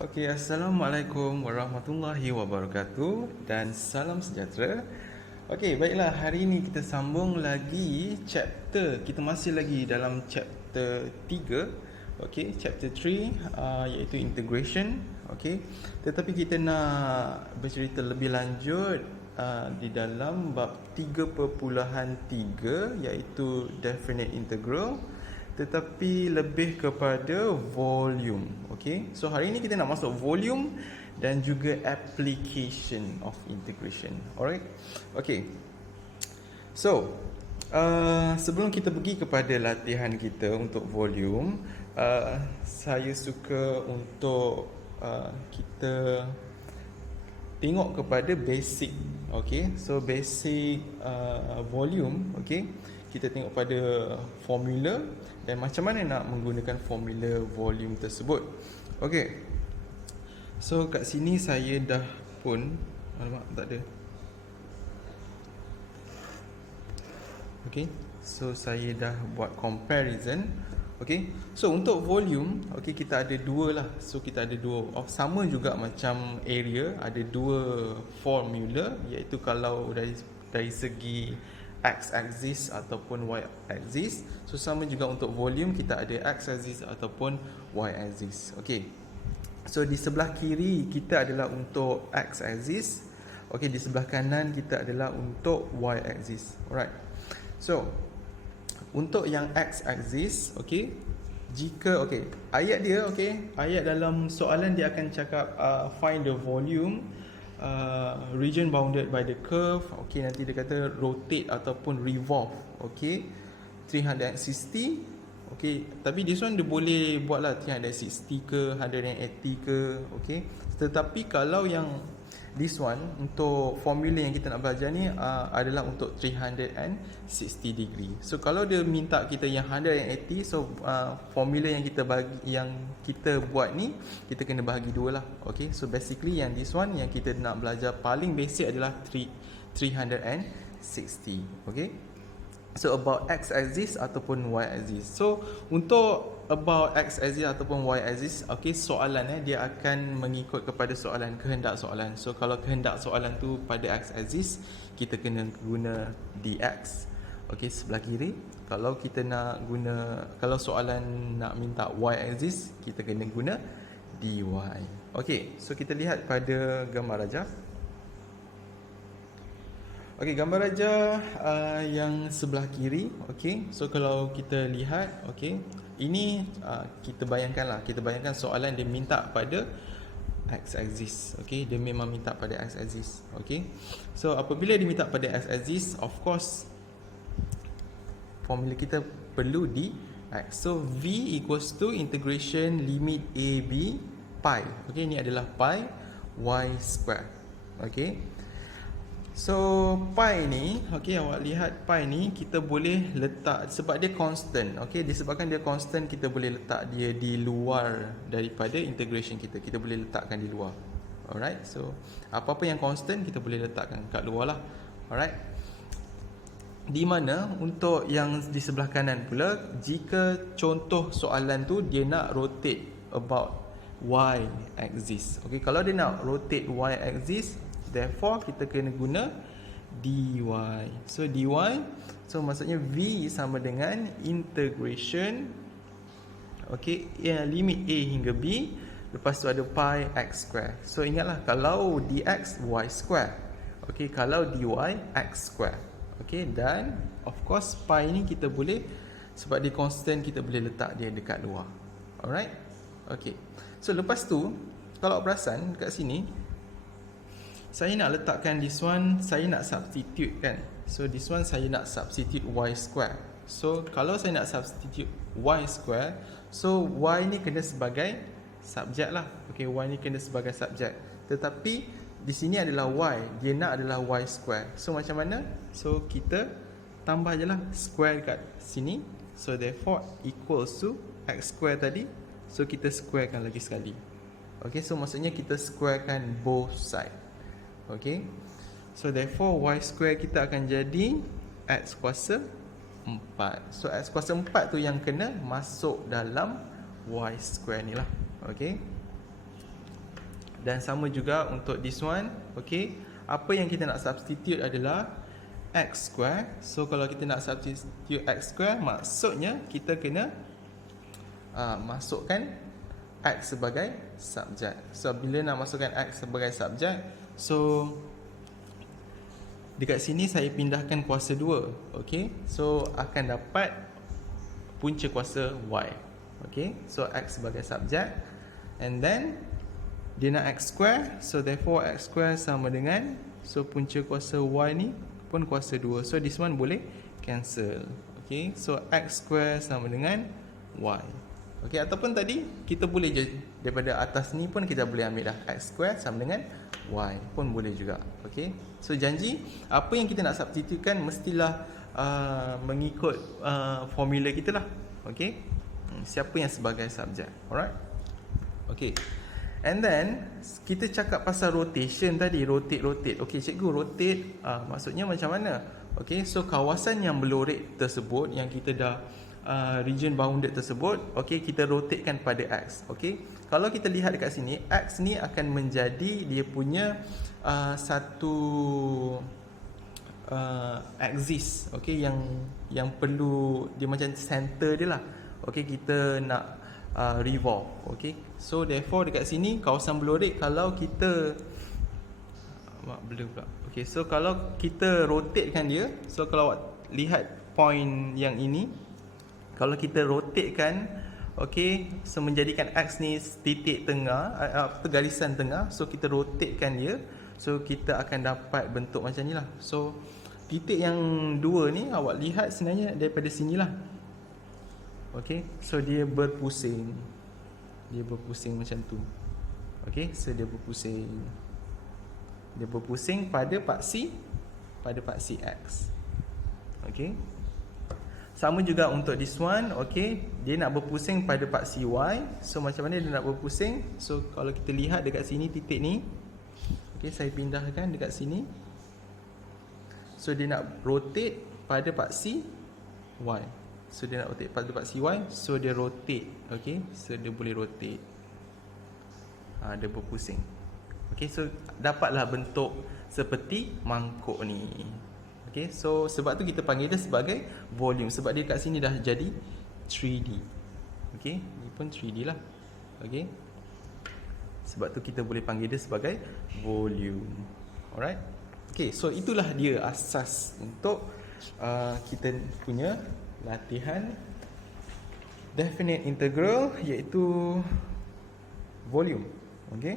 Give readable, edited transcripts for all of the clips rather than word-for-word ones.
Okey, Assalamualaikum warahmatullahi wabarakatuh dan salam sejahtera. Okey, baiklah, hari ini kita sambung lagi chapter. Kita masih lagi dalam chapter 3. Okey, chapter 3 iaitu integration. Okey, tetapi kita nak bercerita lebih lanjut di dalam bab 3.3 iaitu definite integral, tetapi lebih kepada volume. Okay, so hari ini kita nak masuk volume dan juga application of integration. Alright, okay. So sebelum kita pergi kepada latihan kita untuk volume, saya suka untuk kita tengok kepada basic. Okay, so basic volume. Okay, kita tengok pada formula dan macam mana nak menggunakan formula volume tersebut. Okey. So kat sini saya dah pun tak ada. Okey. So saya dah buat comparison. Okey. So untuk volume, okey, kita ada dua lah. So kita ada dua. Sama juga macam area, ada dua formula, iaitu kalau dari segi x-axis ataupun y-axis. So sama juga untuk volume, kita ada x-axis ataupun y-axis. Okey. So di sebelah kiri kita adalah untuk x-axis. Okey, di sebelah kanan kita adalah untuk y-axis. Alright. So untuk yang x-axis, okey, jika ayat dia, ayat dalam soalan dia akan cakap find the volume region bounded by the curve. Okay, nanti dia kata rotate ataupun revolve. Okay, 360. Okay, tapi this one dia boleh buat lah 360 ke 180 ke. Okay, tetapi kalau yang this one, untuk formula yang kita nak belajar ni adalah untuk 360 degree. So kalau dia minta kita yang 180, so formula yang kita buat ni, kita kena bahagi dua lah. Okay, so basically yang this one yang kita nak belajar paling basic adalah 360. Okay, so about x-axis ataupun y-axis. So untuk about x-axis ataupun y-axis, okay, soalan dia akan mengikut kepada soalan, kehendak soalan. So kalau kehendak soalan tu pada x-axis, kita kena guna dx. Okay, sebelah kiri. Kalau kita nak guna, kalau soalan nak minta y-axis, kita kena guna dy. Okay, so kita lihat pada gambar rajah. Okey, gambar rajah yang sebelah kiri. Okey, so kalau kita lihat, okey, ini kita bayangkan soalan dia minta pada x-axis. Okey, dia memang minta pada x-axis. Okey, so apabila dia minta pada x-axis, of course formula kita perlu di x. So v equals to integration limit a b pi. Okey, ini adalah pi y square. Okey, so pi ni, okey, awak lihat pi ni kita boleh letak sebab dia constant. Okey, disebabkan dia constant, kita boleh letak dia di luar daripada integration kita. Kita boleh letakkan di luar. Alright, so apa-apa yang constant kita boleh letakkan kat luar lah. Alright, di mana untuk yang di sebelah kanan pula, jika contoh soalan tu dia nak rotate about y axis. Okey, kalau dia nak rotate y axis, therefore kita kena guna dy. So dy, so maksudnya v sama dengan integration, okey, limit a hingga b, lepas tu ada pi x square. So ingatlah, kalau dx y square, okey, kalau dy x square. Okey, dan of course pi ni kita boleh, sebab dia constant, kita boleh letak dia dekat luar. Alright, okey. So lepas tu, kalau perasan kat sini, saya nak letakkan this one, saya nak substitute kan. So this one saya nak substitute y square. So kalau saya nak substitute y square, so y ni kena sebagai subjek lah. Okay, y ni kena sebagai subjek. Tetapi di sini adalah y, dia nak adalah y square. So macam mana? So kita tambah je lah square kat sini. So therefore equals to x square tadi. So kita squarekan lagi sekali. Okay, so maksudnya kita squarekan both side. Okay, so therefore y square kita akan jadi x kuasa 4. So x kuasa 4 tu yang kena masuk dalam y square ni lah. Okay, Dan sama juga untuk this one. Okay, apa yang kita nak substitute adalah x square. So kalau kita nak substitute x square, maksudnya kita kena masukkan x sebagai subjek. So bila nak masukkan x sebagai subjek, so dekat sini saya pindahkan kuasa 2. Okay, so akan dapat punca kuasa y. Okay, so x sebagai subjek, and then dia nak x square, so therefore x square sama dengan, so punca kuasa y ni pun kuasa 2. So this one boleh cancel. Okay, so x square sama dengan y. Okay, ataupun tadi kita boleh je daripada atas ni pun kita boleh ambil dah x square sama dengan y pun boleh juga. Okay, so janji apa yang kita nak substitutekan mestilah mengikut formula kita lah. Okay, siapa yang sebagai subjek. Alright. Okay, and then kita cakap pasal rotation tadi, rotate. Okay, cikgu rotate maksudnya macam mana? Okay, so kawasan yang berlorek tersebut, yang kita dah region bounded tersebut, okay, kita rotatekan pada x. Okay, kalau kita lihat dekat sini, x ni akan menjadi dia punya satu axis, okay, yang perlu dia macam center dia lah. Okay, kita nak revolve. Okay, so therefore dekat sini kawasan berlorek, kalau kita blur pula. Okay, so kalau kita rotatekan dia, so kalau awak lihat point yang ini, kalau kita rotatekan, okay, so menjadikan x ni titik tengah, garisan tengah, so kita rotatekan dia, so kita akan dapat bentuk macam ni lah. So titik yang 2 ni awak lihat sebenarnya daripada sinilah. Okay, so dia berpusing macam tu. Okay, so dia berpusing pada paksi x. Okay, sama juga untuk this one. Okay, dia nak berpusing pada paksi y. So macam mana dia nak berpusing? So kalau kita lihat dekat sini titik ni, okay, saya pindahkan dekat sini. So dia nak rotate pada paksi y. So dia nak rotate pada paksi y, so dia rotate. Okay, so dia boleh rotate, dia berpusing. Okay, so dapatlah bentuk seperti mangkuk ni. Okay, so sebab tu kita panggil dia sebagai volume, sebab dia kat sini dah jadi 3D. Okay, ni pun 3D lah. Okay, sebab tu kita boleh panggil dia sebagai volume. Alright. Okay, so itulah dia asas untuk kita punya latihan definite integral, iaitu volume. Okay,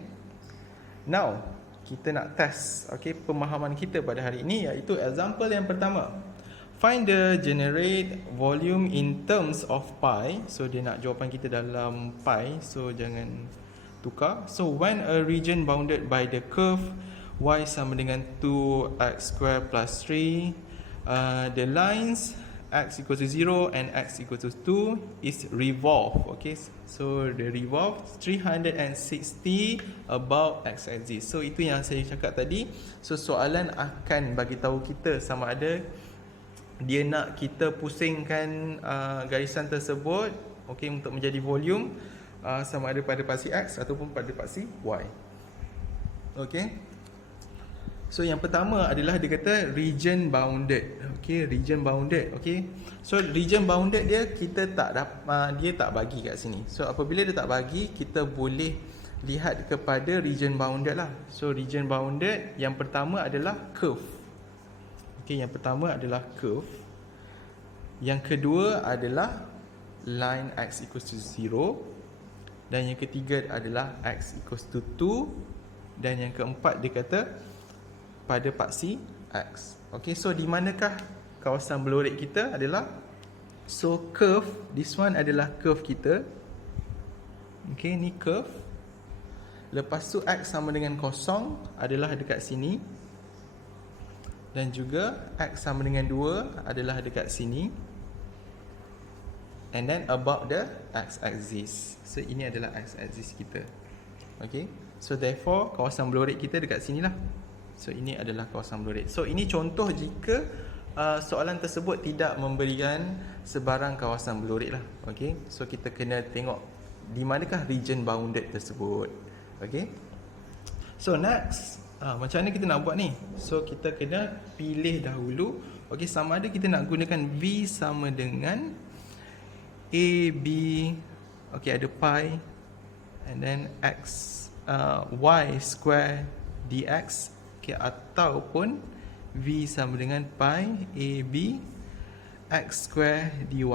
now kita nak test, okay, pemahaman kita pada hari ini, iaitu example yang pertama. Find the generate volume in terms of pi. So dia nak jawapan kita dalam pi, so jangan tukar. So when a region bounded by the curve y sama dengan 2x square plus 3, the lines x equals to 0 and x equals to 2 is revolve. Okay, so the revolve 360 about x axis. So itu yang saya cakap tadi. So soalan akan bagi tahu kita sama ada dia nak kita pusingkan garisan tersebut, okay, untuk menjadi volume, sama ada pada paksi x ataupun pada paksi y. Okay, so yang pertama adalah dia kata region bounded. Okay, region bounded. Okay, so region bounded dia kita dia tak bagi kat sini. So apabila dia tak bagi, kita boleh lihat kepada region bounded lah. So region bounded yang pertama adalah curve. Okay, yang pertama adalah curve. Yang kedua adalah line x equals to 0. Dan yang ketiga adalah x equals to 2. Dan yang keempat dia kata pada paksi x. Okay, so di manakah kawasan berlorek kita adalah, so curve, this one adalah curve kita. Okay, ni curve. Lepas tu x sama dengan kosong adalah dekat sini. Dan juga x sama dengan 2 adalah dekat sini. And then about the x-axis. So ini adalah x-axis kita. Okay, so therefore kawasan berlorek kita dekat sini lah. So ini adalah kawasan berlorek. So ini contoh jika soalan tersebut tidak memberikan sebarang kawasan berlorek lah. Okay, so kita kena tengok di manakah region bounded tersebut. Okay, So next, macam mana kita nak buat ni? So kita kena pilih dahulu. Okay, sama ada kita nak gunakan V sama dengan AB, okay, ada pi, and then x, y square dx, okay, ataupun V sama dengan pi AB x square dy.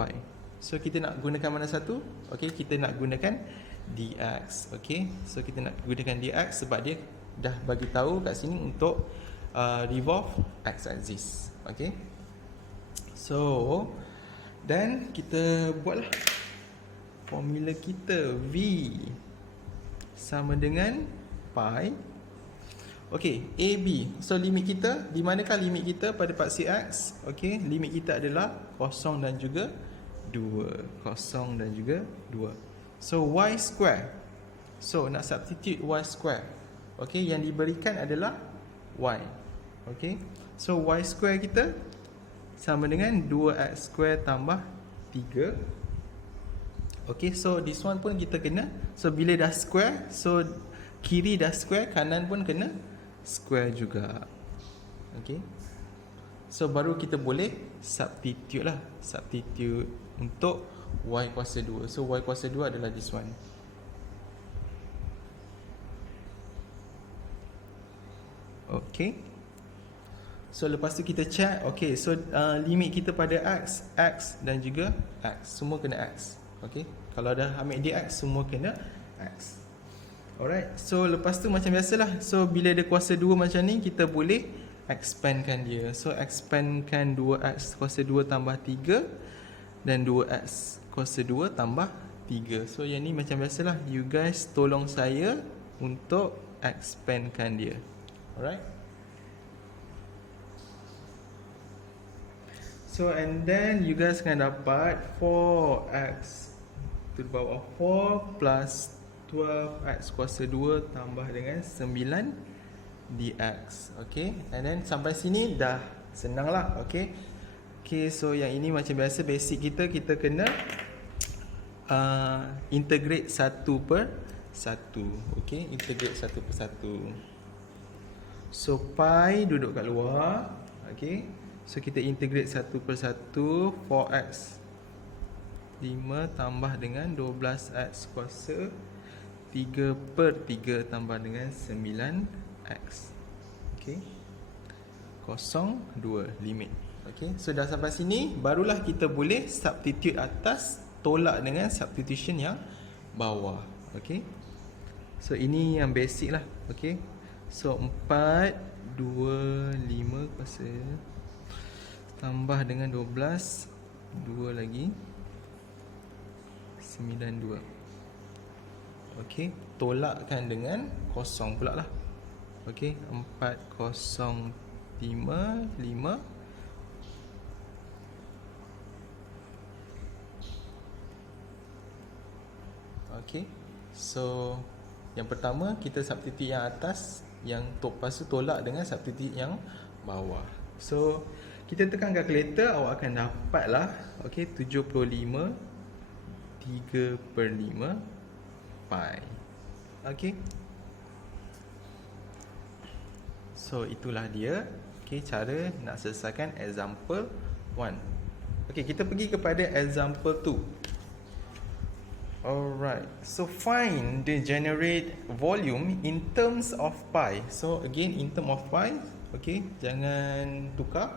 So kita nak gunakan mana satu? Okay, kita nak gunakan dx. Okay, so kita nak gunakan dx sebab dia dah bagi tahu kat sini untuk revolve x axis. Okay, so dan kita buatlah formula kita. V sama dengan pi. Okay, AB. So limit kita, di manakah limit kita pada paksi x? Okay, limit kita adalah 0 dan juga 2. 0 dan juga 2. So y square. So nak substitute y square. Okay, yang diberikan adalah y. Okay, so y square kita sama dengan 2x square tambah 3. Okay, so this one pun kita kena. So bila dah square, so kiri dah square, kanan pun kena square juga. Okay, so baru kita boleh substitute lah. Substitute untuk y kuasa 2. So y kuasa 2 adalah this one. Okay, so lepas tu kita check. Okay, so limit kita pada x dan juga x, semua kena x. Okay, kalau dah ambil dx, semua kena x. Alright, so lepas tu macam biasalah. So bila ada kuasa 2 macam ni, kita boleh expandkan dia. So expandkan 2x kuasa 2 tambah 3 dan 2x kuasa 2 tambah 3. So yang ni macam biasalah, you guys tolong saya untuk expandkan dia. Alright, so and then you guys akan dapat 4x to the power of 4 plus 12x kuasa 2 tambah dengan 9 dx. Okay, and then sampai sini dah senang lah. Okay, okay, so yang ini macam biasa basic kita kena integrate satu per satu. Okay, integrate satu per satu. So pi duduk kat luar. Okay, so kita integrate satu per satu. 4x 5 tambah dengan 12x kuasa 3 per 3 tambah dengan 9x. Okay, 0, 2 limit. Okay, so dah sampai sini, barulah kita boleh substitute atas, tolak dengan substitution yang bawah. Okay, so ini yang basic lah. Okay, so 4, 2, 5 kuasa tambah dengan 12, 2 lagi 9, 2. Okay, tolakkan dengan 0 pula lah. Okay, 4, 0, 5, 5. Okay, so yang pertama kita substitute yang atas, yang lepas tu tolak dengan substitute yang bawah. So kita tekan kalkulator, awak akan dapat lah. Okay, 75 3 per 5 pi. Okay, so itulah dia. Okay, cara nak selesaikan example 1. Okay, kita pergi kepada example 2. Alright, so find the generate volume in terms of pi. So again, in terms of pi. Okay, jangan tukar.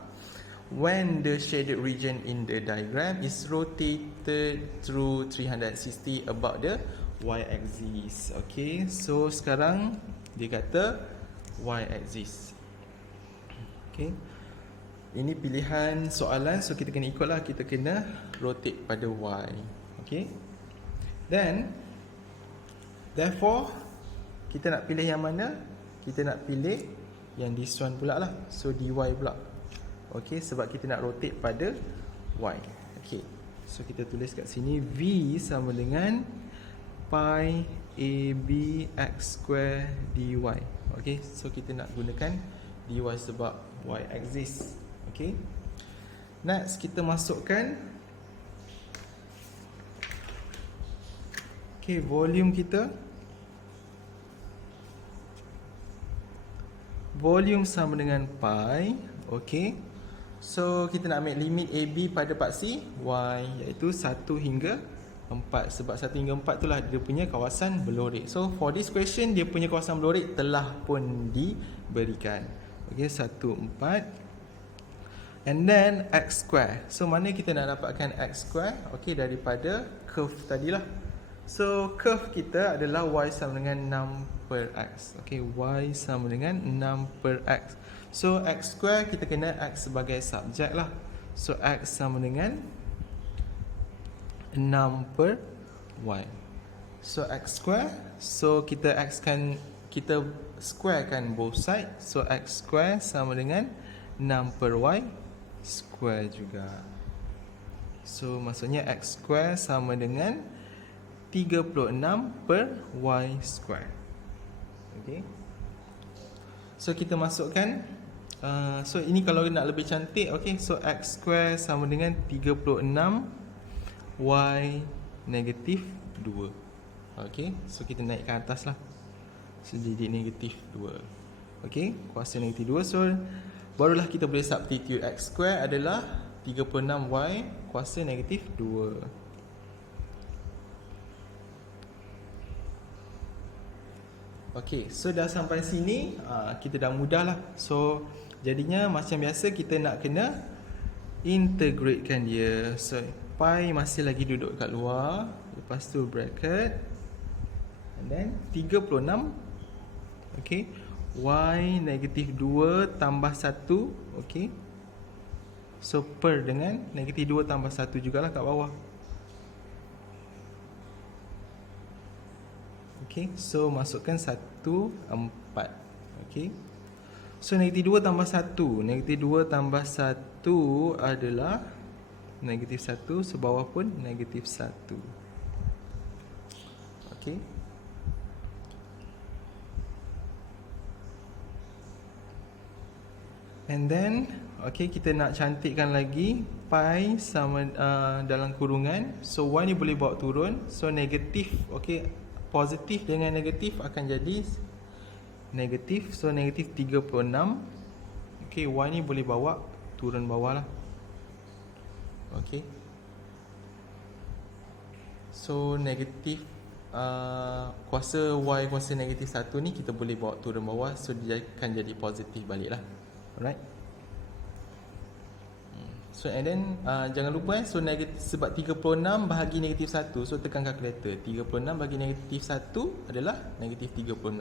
When the shaded region in the diagram is rotated through 360 about the y-axis. Okay, so sekarang dia kata y-axis. Okay, ini pilihan soalan, so kita kena ikutlah. Kita kena rotate pada y. Okay, then therefore kita nak pilih yang mana? Kita nak pilih yang this one pula lah. So dy pula. Okay, sebab kita nak rotate pada y. Okay, so kita tulis kat sini V sama dengan pi AB x square dy. Okay, so kita nak gunakan dy sebab y axis. Okay, next kita masukkan volume kita. volume sama dengan pi. Okay, so kita nak ambil limit AB pada part C Y, iaitu 1 hingga 4. Sebab 1 hingga 4 itulah dia punya kawasan berlorek. So for this question, dia punya kawasan berlorek telah pun diberikan. Okay, 1, 4. And then x square. So mana kita nak dapatkan x square? Okay, daripada curve tadilah. So curve kita adalah y sama dengan 6 per x. Okay, y sama dengan 6 per x. So x square kita kena x sebagai subjek lah. So x sama dengan 6 per y. So x square. So kita kita squarekan both side. So x square sama dengan 6 per y square juga. So maksudnya x square sama dengan 36 per y square. Okay. So kita masukkan so ini kalau nak lebih cantik. Okay, so x square sama dengan 36 y negatif 2. Okay, so kita naikkan atas lah. So jadi negatif 2. Okay, kuasa negatif 2. So barulah kita boleh substitute x square adalah 36y kuasa negatif 2. Okay, so dah sampai sini kita dah mudah lah. So jadinya macam biasa kita nak kena integratekan dia. So pi masih lagi duduk kat luar. Lepas tu bracket. And then 36. Okay, y negatif 2 tambah 1. Okay, so per dengan negatif 2 tambah 1 jugalah kat bawah. Okay, so masukkan 1, 4. Okay, so negatif 2 tambah 1. Negatif 2 tambah 1 adalah negatif 1. Sebawah pun negatif 1. Okay, and then okay, kita nak cantikkan lagi. Pi sama dalam kurungan. So y ni boleh bawa turun. So negatif. Okay, positif dengan negatif akan jadi negatif. So negatif 36. Okay, y ni boleh bawa turun bawah lah. Okay, so negatif kuasa y kuasa negatif 1 ni kita boleh bawa turun bawah. So dia akan jadi positif balik lah. Alright. So and then jangan lupa so negatif, sebab 36 bahagi negatif 1. So tekan kalkulator. 36 bagi negatif 1 adalah negatif 36.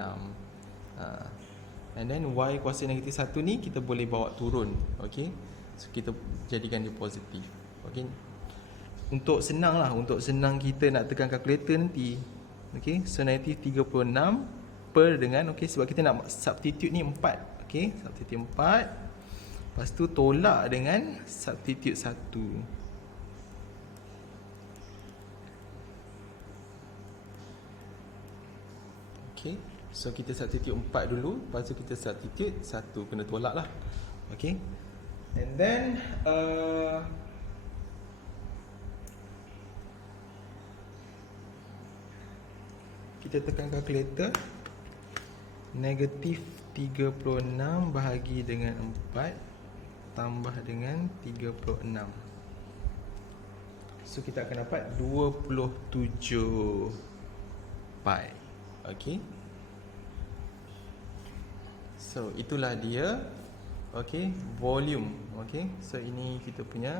And then y kuasa negatif 1 ni kita boleh bawa turun. Okay, so kita jadikan dia positif. Okay, untuk senang lah, untuk senang kita nak tekan kalkulator nanti. Okay, so negatif 36 per dengan, okay, sebab kita nak substitute ni 4. Okay, substitute 4. Lepas tu tolak dengan substitute 1. Okay, so kita substitute 4 dulu. Lepas tu kita substitute 1. Kena tolak lah. Okay, and then kita tekan kalkulator. Negatif 36 bahagi dengan 4 tambah dengan 36. So kita akan dapat 27 pi. Okay, so itulah dia. Okay, volume. Okay, so ini kita punya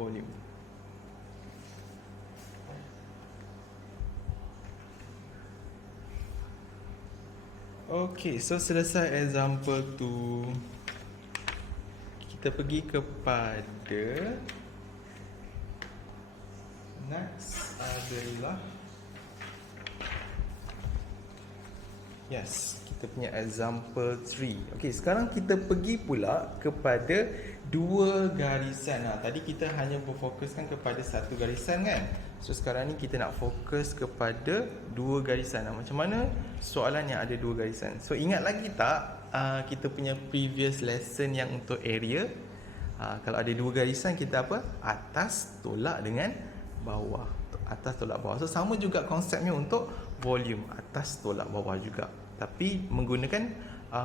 volume. Okay, so selesai example tu. Kita pergi kepada next adalah kita punya example 3. Okay, sekarang kita pergi pula kepada dua garisan. Tadi kita hanya berfokuskan kepada satu garisan kan. So sekarang ni kita nak fokus kepada dua garisan. Macam mana soalan yang ada dua garisan? So ingat lagi tak kita punya previous lesson yang untuk area? Kalau ada dua garisan kita apa? Atas tolak dengan bawah. Atas tolak bawah. So sama juga konsepnya untuk volume. Atas tolak bawah juga. Tapi menggunakan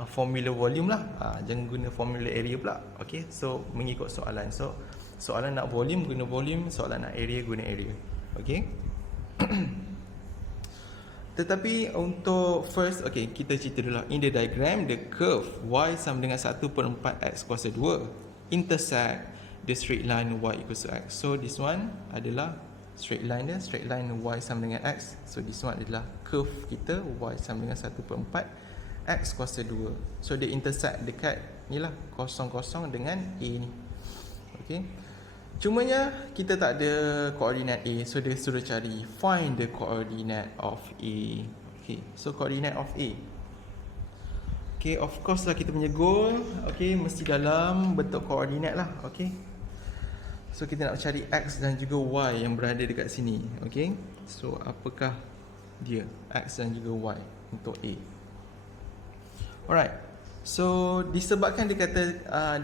formula volume lah, jangan guna formula area pula. Okay, so mengikut soalan. So soalan nak volume guna volume, soalan nak area guna area. Okay. Tetapi untuk first, okay, kita cerita dulu lah. In the diagram, the curve y sama dengan 1/4 x kuasa 2 intersect the straight line y equals to x. So this one adalah straight line dia, straight line y sama dengan x. So this one adalah curve kita, y sama dengan 1/4 x kuasa 2. So dia intersect dekat ni lah, 0,0 dengan a ni. Okay. Cumanya kita tak ada koordinat a, so dia suruh cari find the coordinate of a. Okay, so coordinate of a. Okay, of course lah kita punya goal, okay, mesti dalam bentuk koordinat lah. Okay, so kita nak cari x dan juga y yang berada dekat sini. Okay, so apakah dia x dan juga y untuk a? Alright, so disebabkan dia kata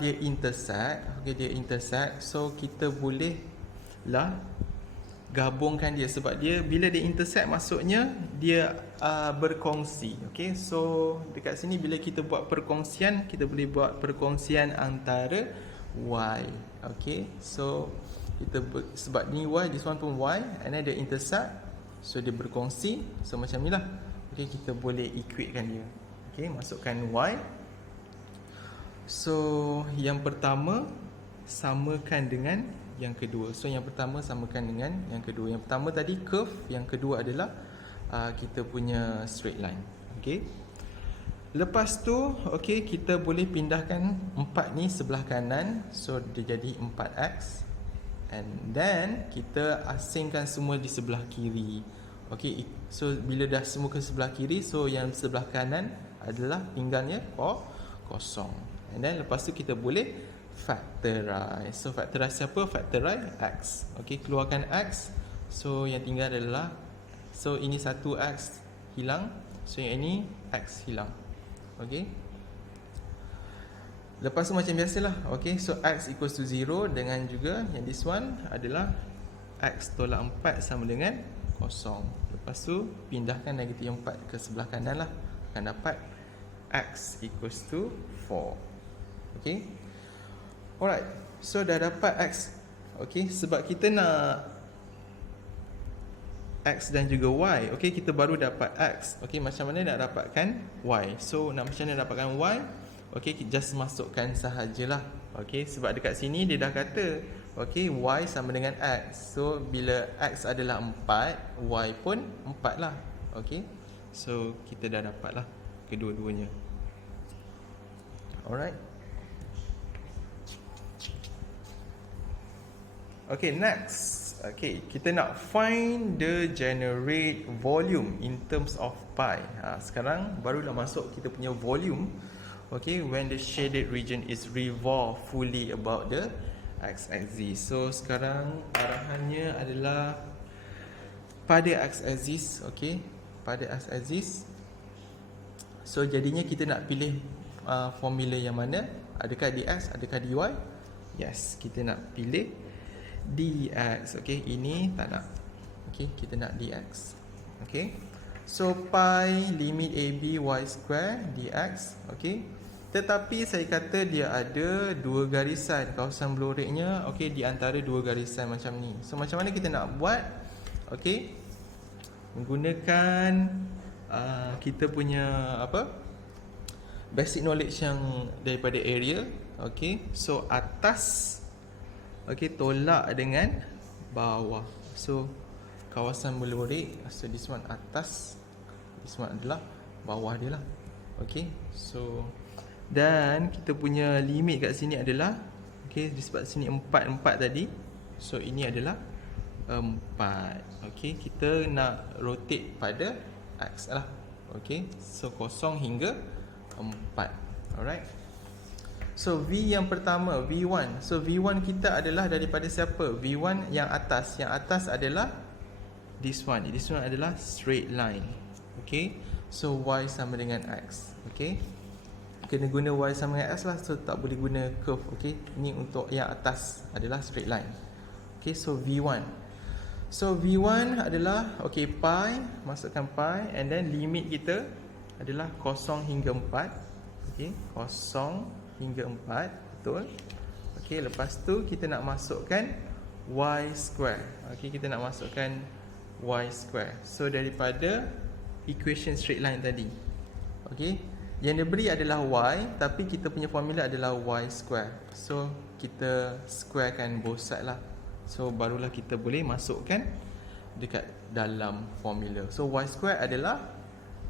dia intersect, okay, dia intersect, so kita boleh lah gabungkan dia, sebab dia bila dia intersect maksudnya dia berkongsi. Okay, so dekat sini bila kita buat perkongsian, kita boleh buat perkongsian antara y. Okay, so kita sebab ni y, this one pun y, and then dia intersect, so dia berkongsi, so macam ni lah. Okay, kita boleh equatekan dia. Okay, masukkan y. So yang pertama samakan dengan yang kedua. So yang pertama samakan dengan yang kedua. Yang pertama tadi curve, yang kedua adalah kita punya straight line. Okay, lepas tu okay, kita boleh pindahkan 4 ni sebelah kanan, so dia jadi 4x, and then kita asingkan semua di sebelah kiri. Okay, so bila dah semua ke sebelah kiri, so yang sebelah kanan adalah tinggalnya kosong. And then lepas tu kita boleh factorize. So factorize siapa? Factorize x. Okay, keluarkan x. So yang tinggal adalah, so ini 1x hilang, so yang ini x hilang. Okay, lepas tu macam biasalah. Okay, so x equals to 0 dengan juga yang this one adalah x tolak 4 sama dengan kosong. Lepas tu pindahkan negatif 4 ke sebelah kanan lah, akan dapat x equals to 4. Okay, alright, so dah dapat x. Okay, sebab kita nak x dan juga y, okay, kita baru dapat x. Okay, macam mana nak dapatkan y? So nak macam mana dapatkan y? Okay, just masukkan sahajalah. Okay, sebab dekat sini dia dah kata okay, y sama dengan x. So bila x adalah 4, y pun 4 lah. Okay, so kita dah dapat lah kedua-duanya. Alright. Okay, next. Okay, kita nak find the generate volume in terms of pi. Sekarang barulah masuk kita punya volume. Okay, when the shaded region is revolve fully about the x-axis. So sekarang arahannya adalah pada x-axis. Okay, pada x-axis. So jadinya kita nak pilih formula yang mana? Adakah dx, adakah dy? Yes, kita nak pilih dx. Okay, ini tak nak. Okay, kita nak dx. Okay, so pi limit ab y square dx. Okay, tetapi saya kata dia ada dua garisan, kawasan blurrednya okay, di antara dua garisan macam ni. So macam mana kita nak buat? Okay, menggunakan kita punya basic knowledge yang daripada area. Okay, so atas okay, tolak dengan bawah. So kawasan blurred, so this one atas, this one adalah bawah dia lah. Okay, so dan kita punya limit kat sini adalah okay, sebab sini 4 tadi, so ini adalah 4. Okay, kita nak rotate pada x lah. Okay, so 0 hingga 4. Alright. So V yang pertama, V1. So V1 kita adalah daripada siapa? V1 yang atas. Yang atas adalah this one. This one adalah straight line. Okay, so Y sama dengan X. Okay, kena guna Y sama dengan X lah. So tak boleh guna curve. Okay, ini untuk yang atas adalah straight line. Okay, so V1. So V1 adalah okay, pi, masukkan pi, and then limit kita adalah 0 hingga 4. Okey, 0 hingga 4, betul. Okey, lepas tu kita nak masukkan y square. Okey, kita nak masukkan y square. So daripada equation straight line tadi. Okey, yang diberi adalah y, tapi kita punya formula adalah y square. So kita squarekan both side lah. So barulah kita boleh masukkan dekat dalam formula. So y square adalah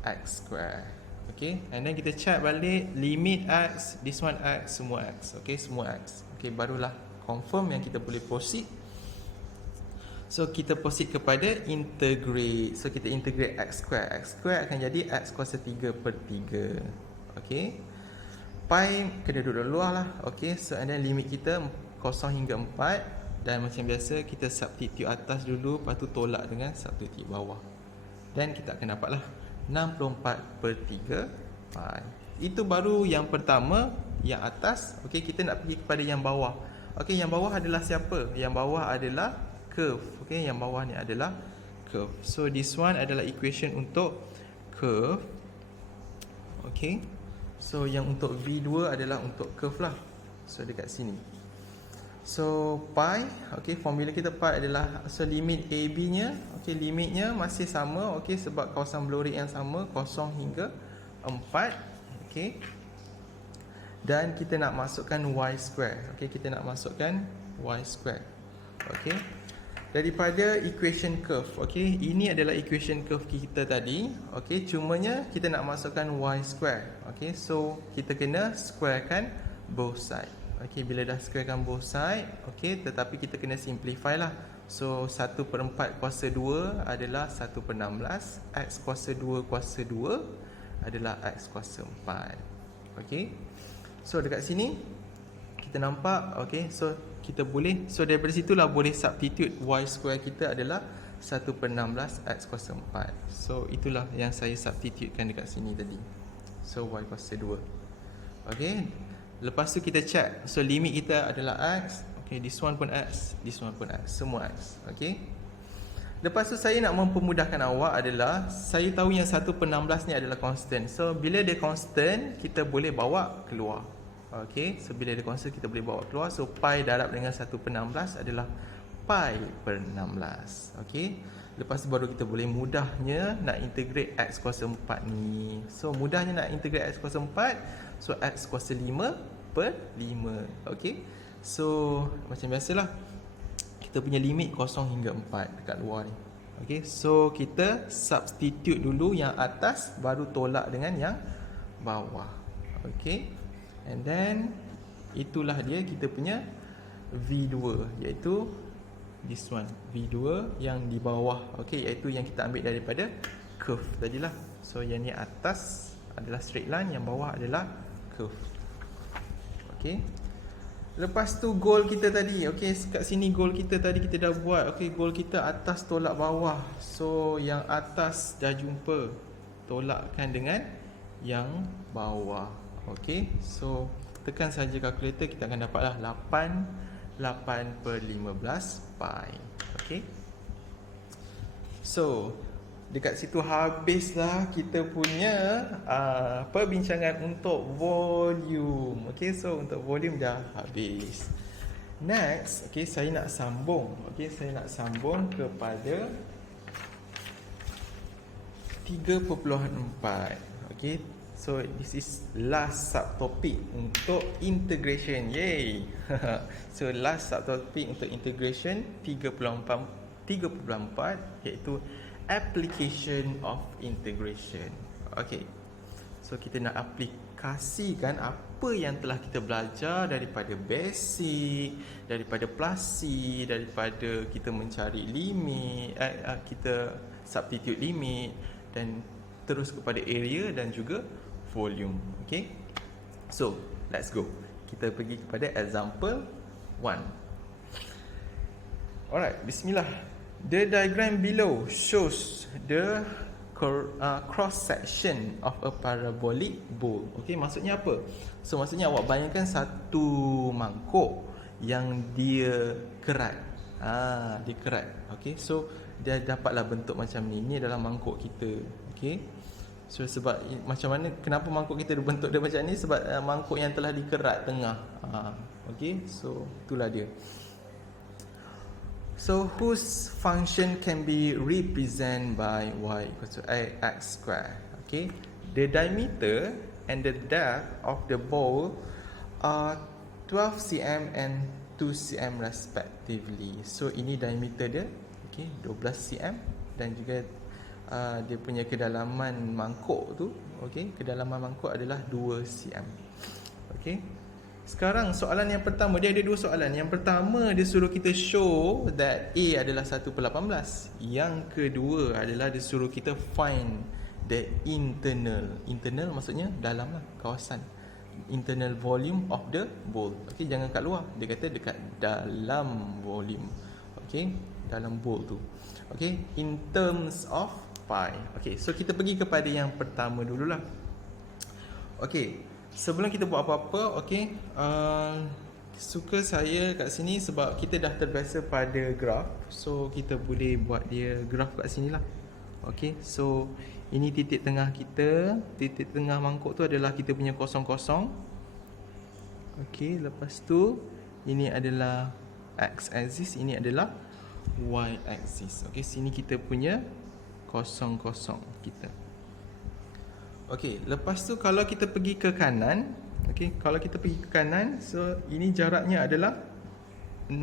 x square. Okay, and then kita check balik limit x, this one x, semua x. Okay, semua x. Okay, barulah confirm yang kita boleh proceed. So kita proceed kepada integrate. So kita integrate x square. X square akan jadi x kuasa 3/3. Okay, pi kena duduk luar lah. Okay, so and then limit kita 0 hingga 4. Dan macam biasa kita substitute atas dulu, lepas tu tolak dengan substitute bawah. Dan kita akan dapatlah 64/3 pi. Itu baru yang pertama, yang atas. Okey, kita nak pergi kepada yang bawah. Okey, yang bawah adalah siapa? Yang bawah adalah curve. Okey, yang bawah ni adalah curve. So this one adalah equation untuk curve. Okey. So yang untuk V2 adalah untuk curve lah. So dekat sini. So pi, okey, formula kita pi adalah, so limit AB nya, okey, limitnya masih sama, okey, sebab kawasan belorik yang sama, 0 hingga 4, okey. Dan kita nak masukkan y square. Okey, kita nak masukkan y square. Okey. Daripada equation curve, okey, ini adalah equation curve kita tadi, okey, cumanya kita nak masukkan y square. Okey, so kita kena squarekan both side. Okey, bila dah squarekan both side, okey, tetapi kita kena simplify lah. So 1/4 kuasa 2 adalah 1/16. X kuasa 2 kuasa 2 adalah X kuasa 4. Okey, so dekat sini kita nampak, okey, so kita boleh, so daripada situlah boleh substitute y square kita adalah 1/16 X kuasa 4. So itulah yang saya substitutekan dekat sini tadi. So y kuasa 2. Okey, lepas tu kita check. So limit kita adalah x. Okay, this one pun x, this one pun x, semua x. Okay. Lepas tu saya nak mempermudahkan awak adalah, saya tahu yang 1/16 ni adalah constant. So bila dia constant, kita boleh bawa keluar. Okay, so bila dia constant kita boleh bawa keluar. So pi darab dengan 1/16 adalah pi per 16. Okay, lepas tu baru kita boleh mudahnya nak integrate x kuasa 4 ni. So mudahnya nak integrate x kuasa 4. So x kuasa 5/5. Okey. So macam biasalah, kita punya limit 0 hingga 4 dekat luar ni. Okey. So kita substitute dulu yang atas, baru tolak dengan yang bawah. Okey. And then itulah dia kita punya V2, iaitu this one, V2 yang di bawah. Okey, iaitu yang kita ambil daripada curve tadilah. So yang ni atas adalah straight line, yang bawah adalah curve. Okey. Lepas tu goal kita tadi. Okey, kat sini goal kita tadi kita dah buat. Okey, goal kita atas tolak bawah. So yang atas dah jumpa, tolakkan dengan yang bawah. Okey. So tekan saja kalkulator, kita akan dapatlah 8/15 pi. Okey. So dekat situ habislah kita punya perbincangan untuk volume. Okey, so untuk volume dah habis. Next, okey, saya nak sambung. Okey, saya nak sambung kepada 3.4. Okey, so this is last subtopic untuk integration. Yay. So last subtopic untuk integration 3.4 iaitu application of integration. Okay, so kita nak aplikasikan apa yang telah kita belajar daripada basic, daripada plus C, daripada kita mencari limit, kita substitute limit, dan terus kepada area dan juga volume. Okay, so let's go. Kita pergi kepada example 1. Alright, bismillah. The diagram below shows the cross section of a parabolic bowl. Okey, maksudnya apa? So maksudnya awak bayangkan satu mangkuk yang dia kerat. Dia kerat. Okey, so dia dapatlah bentuk macam ni. Ini adalah mangkuk kita. Okey. So sebab macam mana, kenapa mangkuk kita berbentuk dia macam ni? Sebab mangkuk yang telah dikerat tengah. Okay, so itulah dia. So whose function can be represented by y equals to ax square? Okay, the diameter and the depth of the bowl are 12 cm and 2 cm respectively. So ini diameter dia, okay, 12 cm, dan juga dia punya kedalaman mangkuk tu, okay, kedalaman mangkuk adalah 2 cm. Okay, sekarang soalan yang pertama, dia ada dua soalan. Yang pertama, dia suruh kita show that A adalah 1/18. Yang kedua adalah dia suruh kita find the internal. Internal maksudnya dalam lah, kawasan. Internal volume of the bowl. Okay, jangan kat luar. Dia kata dekat dalam volume. Okay, dalam bowl tu. Okay, in terms of pi. Okay, so kita pergi kepada yang pertama dululah. Okay, sebelum kita buat apa-apa, okay, suka saya kat sini sebab kita dah terbiasa pada graf. So kita boleh buat dia graf kat sini lah. Okay, so ini titik tengah kita. Titik tengah mangkuk tu adalah kita punya kosong-kosong. Okay, lepas tu ini adalah x-axis, ini adalah y-axis. Okay, sini kita punya kosong-kosong kita. Okay, lepas tu kalau kita pergi ke kanan, okay, kalau kita pergi ke kanan, so ini jaraknya adalah 6.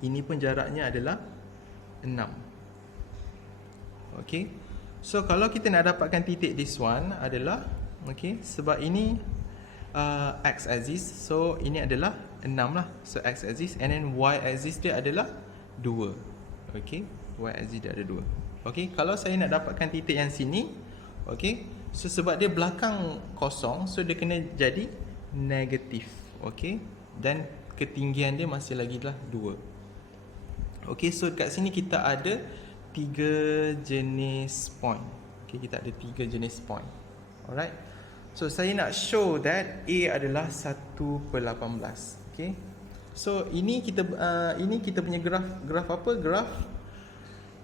Ini pun jaraknya adalah 6. Okay, so kalau kita nak dapatkan titik this one adalah, okay, sebab ini x-axis, so ini adalah 6 lah. So x-axis, and then y-axis dia adalah 2. Okay, y-axis dia ada 2. Okay, kalau saya nak dapatkan titik yang sini, okay, so sebab dia belakang kosong, so dia kena jadi negatif. Okay, dan ketinggian dia masih lagi lah 2. Okay, so kat sini kita ada 3 jenis point. Okay, kita ada 3 jenis point. Alright, so saya nak show that A adalah 1/18. Okay, so ini kita punya graf apa? Graf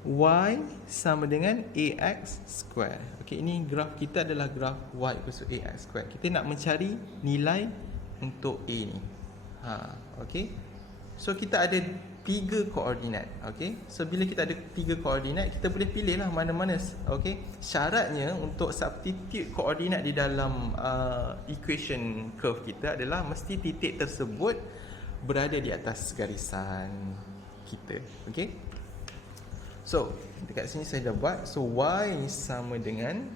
y sama dengan ax square. Okay, ini graf kita adalah graf y equals to ax square. Kita nak mencari nilai untuk A ni. Okay, so kita ada 3 koordinat. Okay, so bila kita ada 3 koordinat, kita boleh pilih lah mana-mana. Okay, syaratnya untuk substitute koordinat di dalam equation curve kita adalah mesti titik tersebut berada di atas garisan kita. Okay, so dekat sini saya dah buat. So y sama dengan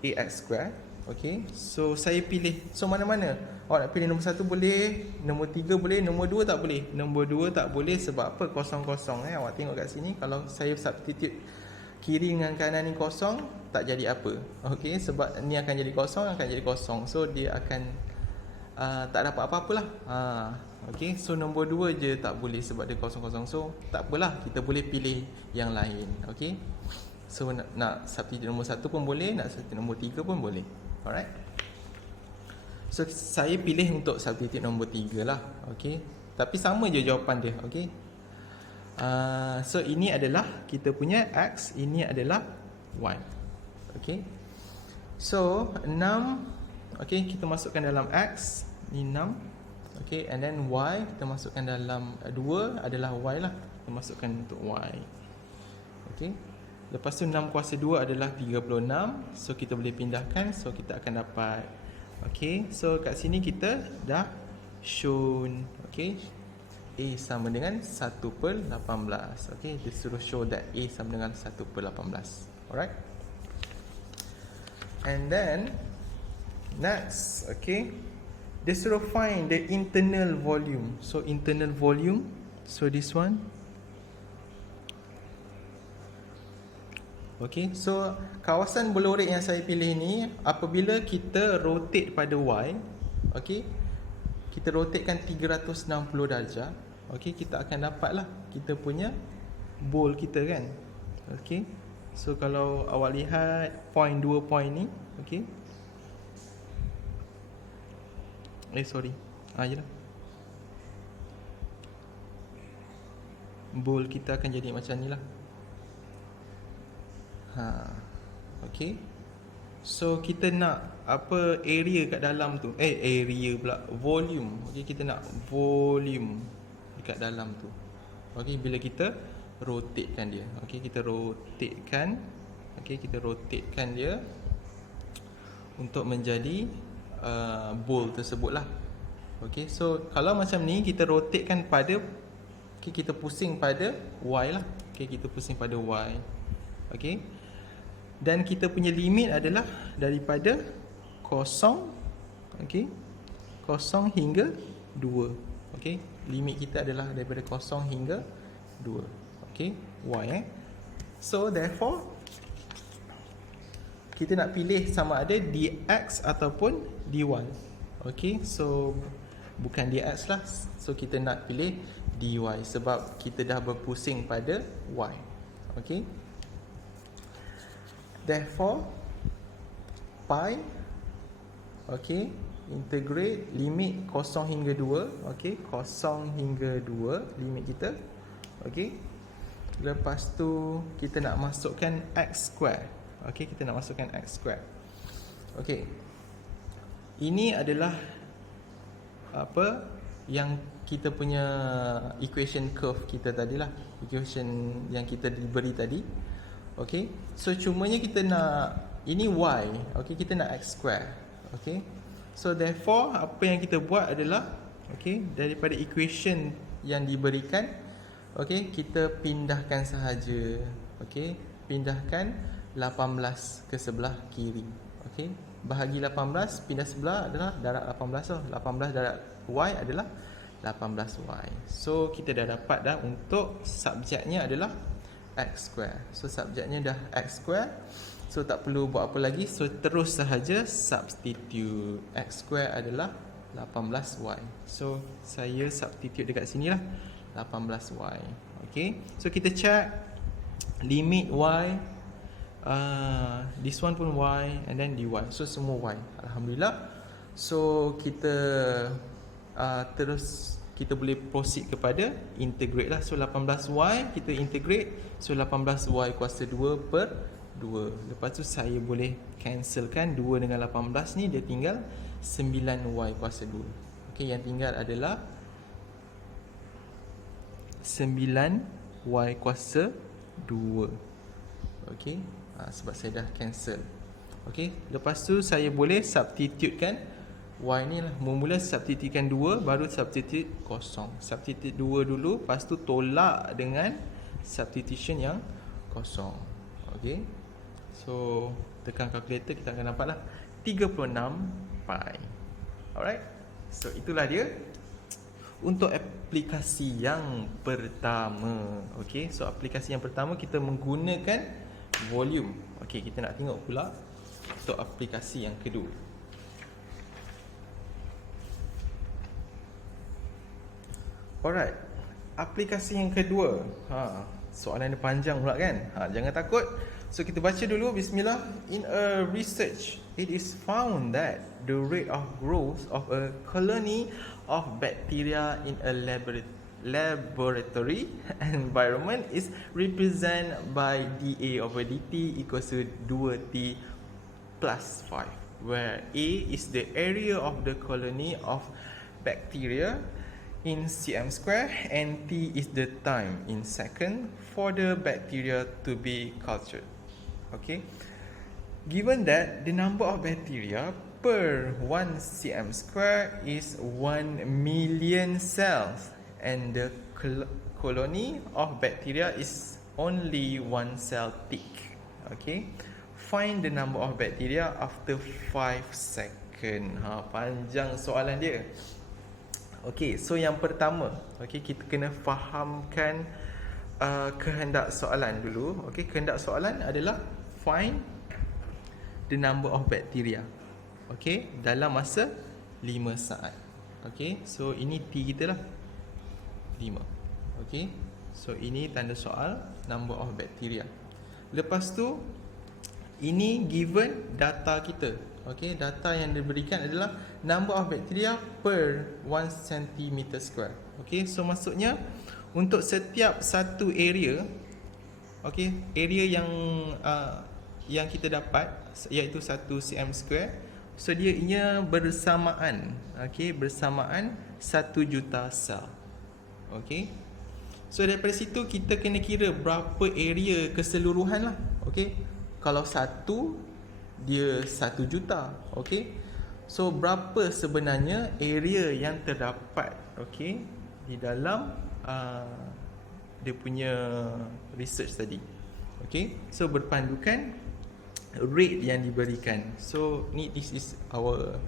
ax square. Okay, so saya pilih. So mana-mana awak nak pilih, nombor 1 boleh, nombor 3 boleh, nombor 2 tak boleh. Nombor 2 tak boleh sebab apa? Kosong-kosong. Awak tengok kat sini, kalau saya substitute kiri dengan kanan ni kosong, tak jadi apa. Okay, sebab ni akan jadi kosong, akan jadi kosong. So dia akan tak dapat apa-apalah. Okay, so nombor 2 je tak boleh sebab dia kosong-kosong. So tak apalah, kita boleh pilih yang lain. Okay, so nak substitute nombor 1 pun boleh, nak substitute nombor 3 pun boleh. Alright, so saya pilih untuk substitute nombor 3 lah. Okay, tapi sama je jawapan dia. Okay, so ini adalah kita punya x, ini adalah y. Okay, so 6. Okay, kita masukkan dalam x, ni 6. Okay, and then y kita masukkan dalam 2 adalah y lah. Kita masukkan untuk y. Okay, lepas tu 6 kuasa 2 adalah 36. So kita boleh pindahkan, so kita akan dapat. Okay, so kat sini kita dah shown. Okay, A sama dengan 1/18. Okay, dia suruh show that A sama dengan 1/18. Alright, and then next, okay, dia suruh find the internal volume. So internal volume, so this one. Okay, so kawasan berlorek yang saya pilih ni, apabila kita rotate pada Y, okay, kita rotatekan 360 darjah, okay, kita akan dapatlah kita punya bowl kita kan. Okay, so kalau awak lihat point 2 point ni, okay, yelah, bowl kita akan jadi macam ni lah. Okay, so kita nak apa area kat dalam tu, area pula, volume. Okay, kita nak volume dekat dalam tu. Okay, bila kita rotatekan dia. Okay, kita rotatekan. Okay, kita rotatekan dia untuk menjadi bowl tersebut lah. Okay, so kalau macam ni kita rotatekan pada, okay, kita pusing pada Y lah. Okay, kita pusing pada Y. Okay, dan kita punya limit adalah daripada 0, okay, 0 hingga 2. Okay, limit kita adalah daripada 0 hingga 2. Okay, Y So therefore kita nak pilih sama ada dx ataupun dy. Okay, so bukan dx lah, so kita nak pilih dy sebab kita dah berpusing pada y. Okay, therefore pi, okay, integrate limit 0 hingga 2. Okay, 0 hingga 2 limit kita. Okay, lepas tu kita nak masukkan x square. Okay, kita nak masukkan x square. Okay, ini adalah apa yang kita punya equation curve kita tadi lah, equation yang kita diberi tadi. Okay, so cumanya kita nak, ini y, okay, kita nak x square. Okay, so therefore apa yang kita buat adalah, okay, daripada equation yang diberikan, okay, kita pindahkan sahaja. Okay, pindahkan 18 ke sebelah kiri. Okay, bahagi 18, pindah sebelah adalah darat 18. So 18 darat y adalah 18y. So kita dah dapat dah untuk subjeknya adalah x square. So subjeknya dah x square, so tak perlu buat apa lagi. So terus sahaja substitute. X square adalah 18y. So saya substitute dekat sini lah, 18y. Okay, so kita check limit y, this one pun y, and then dy. So semua y, alhamdulillah. So kita terus kita boleh proceed kepada integrate lah. So 18y kita integrate, so 18y kuasa 2 per 2. Lepas tu saya boleh cancelkan 2 dengan 18 ni, dia tinggal 9y kuasa 2. Okay, yang tinggal adalah 9y kuasa 2. Okay, sebab saya dah cancel. Okay, lepas tu saya boleh substitutekan y ni lah. Mula-mula substitutekan 2, baru substitute 0. Substitute 2 dulu, lepas tu tolak dengan substitution yang 0. Okay, so tekan calculator, kita akan dapat lah 36 pi. Alright, so itulah dia untuk aplikasi yang pertama. Okay, so aplikasi yang pertama kita menggunakan volume. Okay, kita nak tengok pula untuk aplikasi yang kedua. Alright, aplikasi yang kedua. Soalan dia panjang pula kan? Jangan takut. So kita baca dulu, bismillah. In a research, it is found that the rate of growth of a colony of bacteria in a laboratory environment is represented by dA over dt equals to 2t plus 5, where A is the area of the colony of bacteria in cm square and t is the time in second for the bacteria to be cultured. Okay, given that the number of bacteria per 1 cm square is 1 million cells and the colony of bacteria is only 1 cell thick. Okay, find the number of bacteria after 5 seconds. Panjang soalan dia. Okay, so yang pertama, okay, kita kena fahamkan kehendak soalan dulu. Okay, kehendak soalan adalah find the number of bacteria, okay, dalam masa 5 saat. Okay, so ini T kita lah 5. Okay, so ini tanda soal number of bacteria. Lepas tu ini given data kita. Okay, data yang diberikan adalah number of bacteria per 1 cm square. Okay, so maksudnya untuk setiap satu area, okay, area yang kita dapat iaitu 1 cm². So dia ianya bersamaan, okey, bersamaan 1 juta sel. Okey. So daripada situ kita kena kira berapa area keseluruhan lah. Okey. Kalau 1 dia 1 juta. Okey. So berapa sebenarnya area yang terdapat, okey, di dalam dia punya research tadi. Okey. So berpandukan rate yang diberikan. So this is our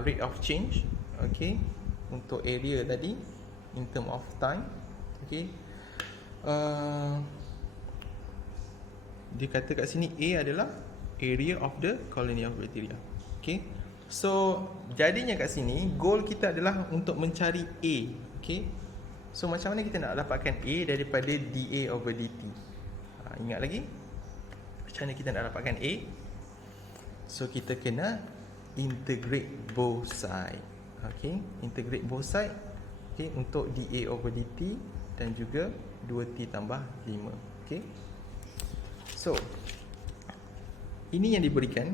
rate of change, okay, untuk area tadi in term of time. Okay, dia kata kat sini A adalah area of the colony of bacteria. Okay, so jadinya kat sini goal kita adalah untuk mencari A. Okay, so macam mana kita nak dapatkan A daripada dA over dt? Ingat lagi macam mana kita nak dapatkan A? So kita kena integrate both side. Okay, integrate both side, okay, untuk dA over dt dan juga 2t tambah 5. Okay, so ini yang diberikan,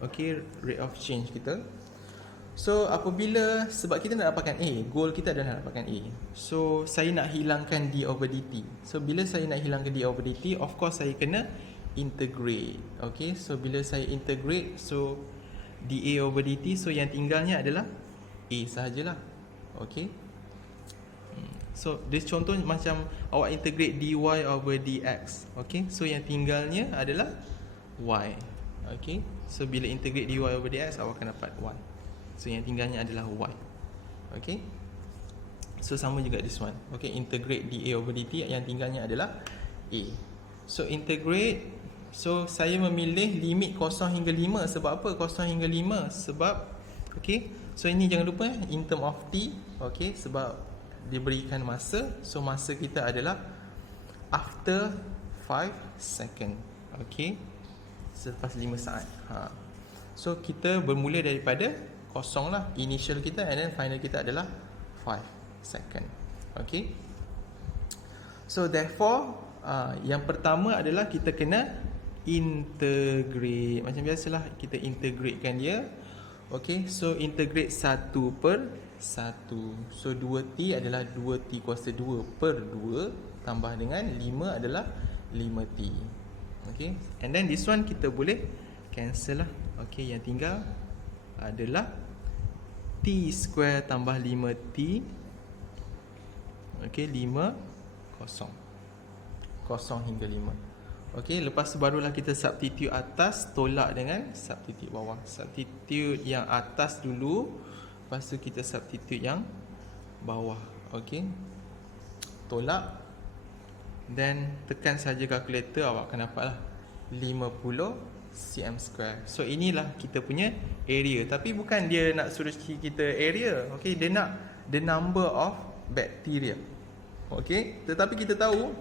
okay, rate of change kita. So apabila, sebab kita nak dapatkan A, goal kita adalah nak dapatkan A. So saya nak hilangkan d over dt. So bila saya nak hilangkan d over dt, of course saya kena integrate. Okay, so bila saya integrate, so dA over dt, so yang tinggalnya adalah A sahajalah. Okay, so this contoh macam awak integrate dy over dx. Okay, so yang tinggalnya adalah y. Okay, so bila integrate dy over dx, awak akan dapat y. So yang tinggalnya adalah y. Okay, so sama juga this one. Okay, integrate dA over dt, yang tinggalnya adalah A. So integrate, so saya memilih limit 0 hingga 5. Sebab apa 0 hingga 5? Sebab, okay, so ini jangan lupa in term of t. Okay, sebab diberikan masa. So masa kita adalah after 5 second. Okay, selepas 5 saat. So kita bermula daripada 0 lah, initial kita, and then final kita adalah 5 second. Okay, so therefore yang pertama adalah kita kena integrate. Macam biasalah kita integratekan dia. Okay, so integrate 1 per 1. So 2t adalah 2t kuasa 2 per 2 tambah dengan 5 adalah 5t. Okay, and then this one kita boleh cancel lah. Okay, yang tinggal adalah t square tambah 5t. Okay, 5 0 hingga 5. Okay, lepas tu barulah kita substitute atas tolak dengan substitute bawah. Substitute yang atas dulu, lepas tu kita substitute yang bawah. Okay, tolak, then tekan saja kalkulator, awak akan dapat lah 50 cm². So inilah kita punya area. Tapi bukan dia nak suruh kita area. Okay, dia nak the number of bacteria. Okay, tetapi kita tahu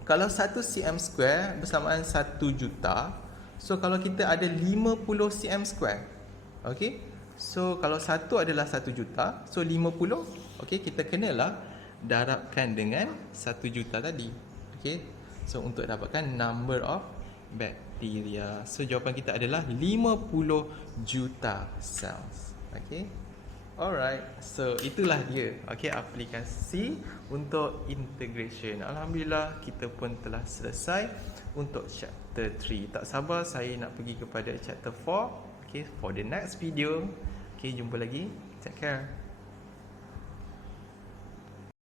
kalau 1 cm² bersamaan 1 juta. So kalau kita ada 50 cm², okay, so kalau 1 adalah 1 juta, so 50, okay, kita kenalah darabkan dengan 1 juta tadi. Okay, so untuk dapatkan number of bacteria, so jawapan kita adalah 50 juta cells. Okay, alright, so itulah dia, okay, aplikasi untuk integration. Alhamdulillah kita pun telah selesai untuk chapter 3. Tak sabar saya nak pergi kepada chapter 4. Okay, for the next video. Okay, jumpa lagi. Take care.